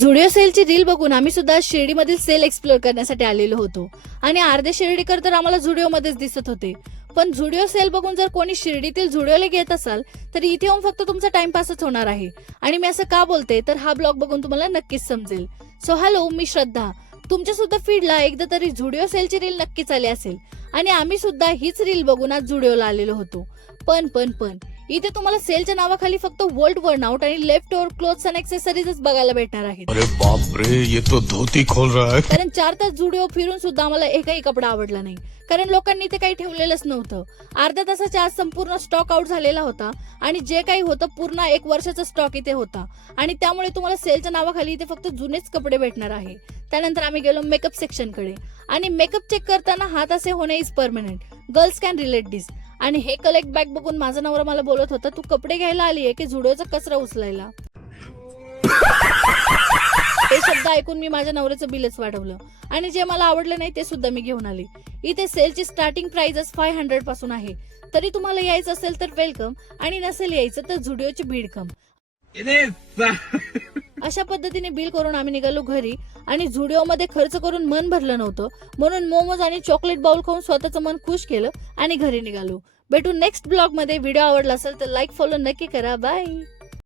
झुडिओ सेलची रील बघून आम्ही सुद्धा शिर्डीमधील सेल एक्सप्लोर करण्यासाठी आलेलो होतो आणि अर्धे शिर्डीकर तर आम्हाला झुडिओमध्येच दिसत होते. पण झुडिओ सेल बघून जर कोणी शिर्डीतील झुडिओला घेत असाल तर इथे येऊन फक्त तुमचा टाइमपासच होणार आहे. आणि मी असं का बोलते तर हा ब्लॉग बघून तुम्हाला नक्कीच समजेल. सो हॅलो, मी श्रद्धा. तुमच्या सुद्धा फीडला एकदा तरी झुडिओ सेलची रील नक्कीच आली असेल आणि आम्ही सुद्धा हीच रील बघून आज झुडिओला आलेलो होतो. पण इथे तुम्हाला सेलच्या नावाखाली फक्त वोल्ट वर्नआउट आणि लेफ्ट ओव्हर क्लोथ्स अँड एक्सेसरीजच बघायला भेटणार आहेत. अरे बाप रे, ये तो धोती खोल रहा है. कारण 4 तास झुडिओ फिरून सुद्धा आम्हाला एकही कपडा आवडला नाही, कारण लोकांनी ते काही ठेवलेलंच नव्हतं. अर्ध्या तासाच्या आज संपूर्ण स्टॉक आउट झालेला होता आणि जे काही होतं पूर्ण 1 वर्षाचा स्टॉक इथे होता आणि त्यामुळे तुम्हाला सेलच्या नावाखाली इथे फक्त जुनेच कपडे भेटणार आहे. त्यानंतर आम्ही गेलो मेकअप सेक्शन कडे आणि मेकअप चेक करताना हात असे होणे is permanent, girls can relate this. आणि हे कलेक्ट बॅग बघून माझा नवरा मला बोलत होता, तू कपडे घ्यायला आली आहे की झुडिओचा कचरा उचलायला. हे शब्द ऐकून मी माझ्या नवऱ्याचं बिलच वाढवलं आणि जे मला आवडलं नाही ते सुद्धा मी घेऊन आले. इथे सेलची स्टार्टिंग प्राइस 500 पासून आहे. तरी तुम्हाला यायचं असेल तर वेलकम आणि नसेल यायचं तर झुडिओची भीड कम. अशा पद्धतीने बिल करून आम्ही निघालो घरी आणि झुडिओ मध्ये खर्च करून मन भरलं नव्हतं, म्हणून मोमोज आणि चॉकलेट बाउल खाऊन स्वतःचं मन खुश केलं आणि घरी निघालो. भेटू नेक्स्ट ब्लॉग मध्ये. व्हिडिओ आवडला असेल तर लाईक फॉलो नक्की करा. बाय.